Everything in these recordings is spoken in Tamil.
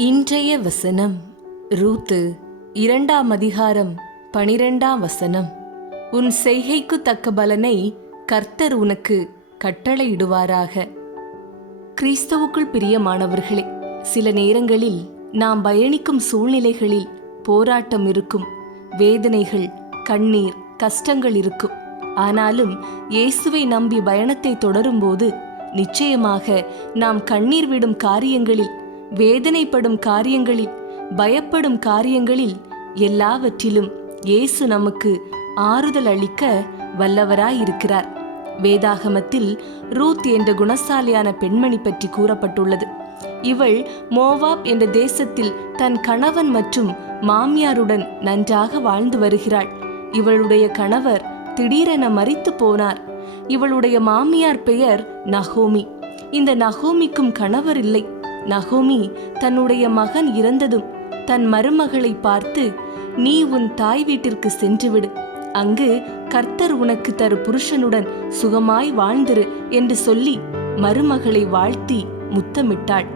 இன்றைய வசனம் ரூத்து இரண்டாம் அதிகாரம் பனிரெண்டாம் வசனம். உன் செய்கைக்கு தக்க பலனை கர்த்தர் உனக்கு கட்டளையிடுவாராக. கிறிஸ்தவுக்குள் பிரியமானவர்களே சில நேரங்களில் நாம் பயணிக்கும் சூழ்நிலைகளில் போராட்டம் இருக்கும் வேதனைகள் கண்ணீர் கஷ்டங்கள் இருக்கும். ஆனாலும் இயேசுவை நம்பி பயணத்தை தொடரும்போது நிச்சயமாக நாம் கண்ணீர் விடும் காரியங்களில் வேதனைப்படும் காரியங்களில் பயப்படும் காரியங்களில் எல்லாவற்றிலும் இயேசு நமக்கு ஆறுதல் அளிக்க வல்லவராயிருக்கிறார். வேதாகமத்தில் ரூத் என்ற குணசாலியான பெண்மணி பற்றி கூறப்பட்டுள்ளது. இவள் மோவாப் என்ற தேசத்தில் தன் கணவன் மற்றும் மாமியாருடன் நன்றாக வாழ்ந்து வருகிறாள். இவளுடைய கணவர் திடீரென மறித்து போனார். இவளுடைய மாமியார் பெயர் நகோமி. இந்த நகோமிக்கும் கணவர் இல்லை. நகோமி தன்னுடைய மகன் இறந்ததும் தன் மருமகளை பார்த்து நீ உன் தாய் வீட்டிற்கு சென்றுவிடு. அங்கு கர்த்தர் உனக்கு தரு புருஷனுடன் சுகமாய் வாழ்ந்திரு என்று சொல்லி மருமகளை வாழ்த்தி முத்தமிட்டாள்.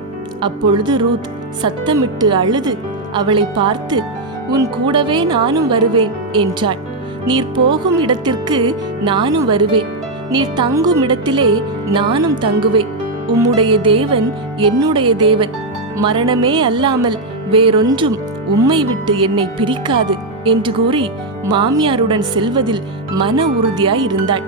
அப்பொழுது ரூத் சத்தமிட்டு அழுது அவளை பார்த்து உன் கூடவே நானும் வருவேன் என்றாள். நீர் போகும் இடத்திற்கு நானும் வருவேன். நீர் தங்கும் இடத்திலே நானும் தங்குவேன். உம்முடைய தேவன் என்னுடைய தேவன். மரணமே அல்லாமல் வேறொன்றும் உம்மை விட்டு என்னை பிரிக்காது என்று கூறி மாமியாருடன் செல்வதில் மன உறுதியாய் இருந்தாள்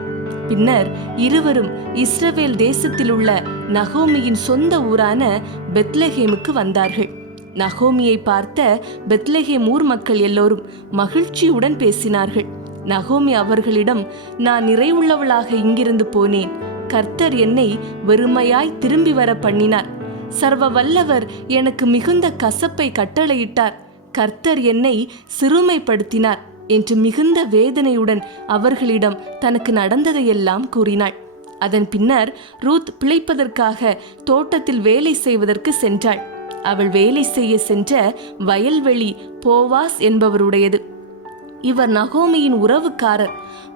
பின்னர் இருவரும் இஸ்ரவேல் தேசத்தில் உள்ள நகோமியின் சொந்த ஊரான பெத்லஹேமுக்கு வந்தார்கள். நகோமியை பார்த்த பெத்லஹேம் ஊர் மக்கள் எல்லோரும் மகிழ்ச்சியுடன் பேசினார்கள். நகோமி அவர்களிடம் நான் நிறைவுள்ளவளாக இங்கிருந்து போனேன். கர்த்தர் என்னை வெறுமையாய் திரும்பி வர பண்ணினார். சர்வ வல்லவர் எனக்கு மிகுந்த கசப்பை கட்டளையிட்டார். கர்த்தர் என்னை சிறுமைப்படுத்தினார் என்று மிகுந்த வேதனையுடன் அவர்களிடம் தனக்கு நடந்ததையெல்லாம் கூறினாள். அதன் பின்னர் ரூத் பிழைப்பதற்காக தோட்டத்தில் வேலை செய்வதற்கு சென்றாள். அவள் வேலை செய்ய சென்ற வயல்வெளி போவாஸ் என்பவருடையது. இவர் நகோமியின் உறவுக்காரர்.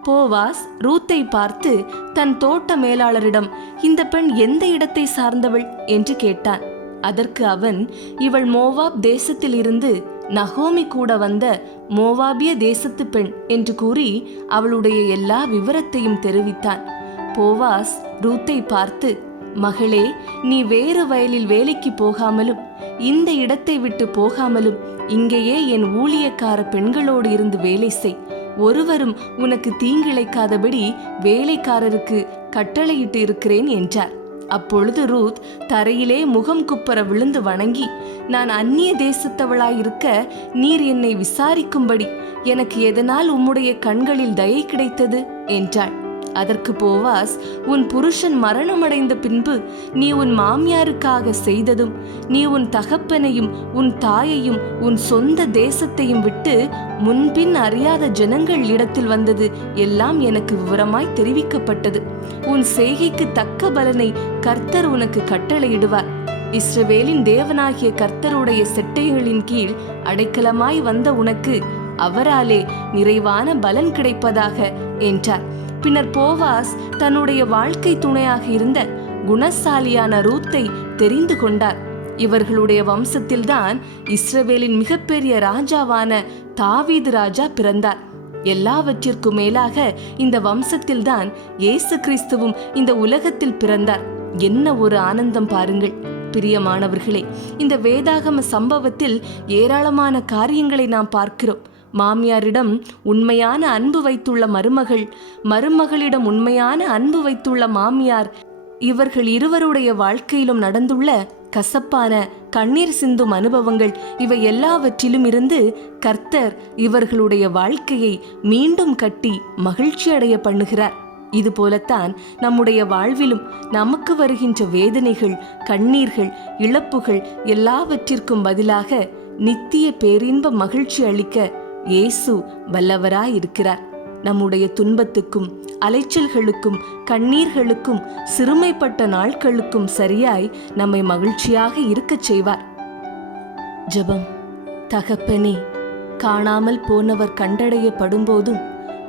போவாஸ் ரூத்தை பார்த்து தன் தோட்ட மேலாளரிடம் இந்த பெண் எந்த இடத்தை சார்ந்தவள்? என்று கேட்டான். அதற்கு அவன் இவள் மோவாப் தேசத்தில் இருந்து நகோமி கூட வந்த மோவாபிய தேசத்து பெண் என்று கூறி அவளுடைய எல்லா விவரத்தையும் தெரிவித்தான். போவாஸ் ரூத்தை பார்த்து மகளே நீ வேறு வயலில் வேலைக்கு போகாமலும் இந்த இடத்தை விட்டு போகாமலும் இங்கேயே என் ஊழியக்கார பெண்களோடு இருந்து வேலை செய். ஒருவரும் உனக்கு தீங்கிழைக்காதபடி வேலைக்காரருக்கு கட்டளையிட்டு இருக்கிறேன் என்றார். அப்பொழுது ரூத் தரையிலே முகம் குப்பர விழுந்து வணங்கி நான் அந்நிய தேசத்தவளாயிருக்க நீர் என்னை விசாரிக்கும்படி எனக்கு எதனால் உம்முடைய கண்களில் தயை கிடைத்தது? என்றாள். அதற்கு போவாஸ் உன் புருஷன் மரணமடைந்த பின்பு நீ உன் மாமியாருக்காக செய்ததும் நீ உன் தகப்பனையும் உன் தாயையும் உன் சொந்த தேசத்தையும் விட்டு முன்பின் அறியாத ஜனங்கள் இடத்தில் வந்தது எல்லாம் எனக்கு விவரமாய் தெரிவிக்கப்பட்டது. உன் செய்கைக்கு தக்க பலனை கர்த்தர் உனக்கு கட்டளையிடுவார். இஸ்ரவேலின் தேவனாகிய கர்த்தருடைய செட்டைகளின் கீழ் அடைக்கலமாய் வந்த உனக்கு அவராலே நிறைவான பலன் கிடைப்பதாக என்றார். பின்னர் போவாஸ் தன்னுடைய வாழ்க்கை துணையாக இருந்த குணசாலியான ரூத்தை தெரிந்து கொண்டார். இவர்களுடைய வம்சத்தில்தான் இஸ்ரவேலின் மிகப்பெரிய ராஜாவான தாவீது ராஜா பிறந்தார். எல்லாவற்றிற்கும் மேலாக இந்த வம்சத்தில்தான் இயேசு கிறிஸ்துவும் இந்த உலகத்தில் பிறந்தார். என்ன ஒரு ஆனந்தம் பாருங்கள். பிரியமானவர்களே இந்த வேதாகம சம்பவத்தில் ஏராளமான காரியங்களை நாம் பார்க்கிறோம். மாமியாரிடம் உண்மையான அன்பு வைத்துள்ள மருமகள் மருமகளிடம் உண்மையான அன்பு வைத்துள்ள மாமியார் இவர்கள் இருவருடைய வாழ்க்கையிலும் நடந்துள்ள கசப்பான கண்ணீர் சிந்தும் அனுபவங்கள் இவை எல்லாவற்றிலும் இருந்து கர்த்தர் இவர்களுடைய வாழ்க்கையை மீண்டும் கட்டி மகிழ்ச்சி அடைய பண்ணுகிறார். இது போலத்தான் நம்முடைய வாழ்விலும் நமக்கு வருகின்ற வேதனைகள் கண்ணீர்கள் இழப்புகள் எல்லாவற்றிற்கும் பதிலாக நித்திய பேரின்ப மகிழ்ச்சி அளிக்க இயேசு வல்லவராயிருக்கிறார். நம்முடைய துன்பத்துக்கும் அலைச்சல்களுக்கும் கண்ணீர்களுக்கும் சிறுமைப்பட்ட நாட்களுக்கும் சரியாய் நம்மை மகிழ்ச்சியாக இருக்கச் செய்வார். ஜெபம். தகப்பனே காணாமல் போனவர் கண்டடையப்படும்போதும்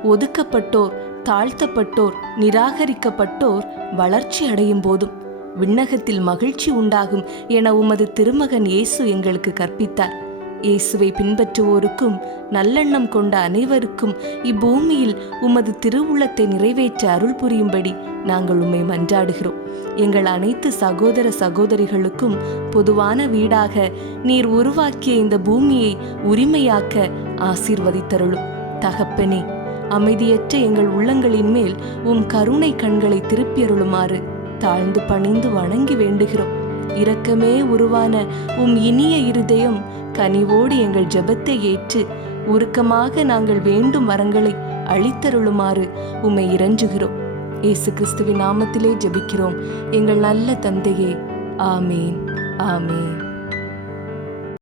ஒதுக்கப்பட்டோர் தாழ்த்தப்பட்டோர் நிராகரிக்கப்பட்டோர் வளர்ச்சி அடையும் போதும் விண்ணகத்தில் மகிழ்ச்சி உண்டாகும் என உமது திருமகன் இயேசு எங்களுக்கு கற்பித்தார். இயேசுவை பின்பற்றுவோருக்கும் நல்லெண்ணம் கொண்ட அனைவருக்கும் இப்பூமியில் உமது திருவுள்ளத்தை நிறைவேற்ற அருள் புரியும்படி நாங்கள் உம்மை மன்றாடுகிறோம். எங்கள் அனைத்து சகோதர சகோதரிகளுக்கும் பொதுவான வீடாக நீர் உருவாக்கிய இந்த பூமியை உரிமையாக்க ஆசீர்வதித்தருளும். தகப்பனே அமைதியற்ற எங்கள் உள்ளங்களின் மேல் உம் கருணை கண்களை திருப்பியருளுமாறு தாழ்ந்து பணிந்து வணங்கி வேண்டுகிறோம். இரக்கமே உருவான உம் இனிய இருதயம் கனிவோடு எங்கள் ஜெபத்தை ஏற்று உருக்கமாக நாங்கள் வேண்டும் வரங்களை அளித்தருளுமாறு உம்மை இறஞ்சுகிறோம் இயேசு கிறிஸ்துவின் நாமத்திலே ஜெபிக்கிறோம். எங்கள் நல்ல தந்தையே ஆமேன் ஆமேன்.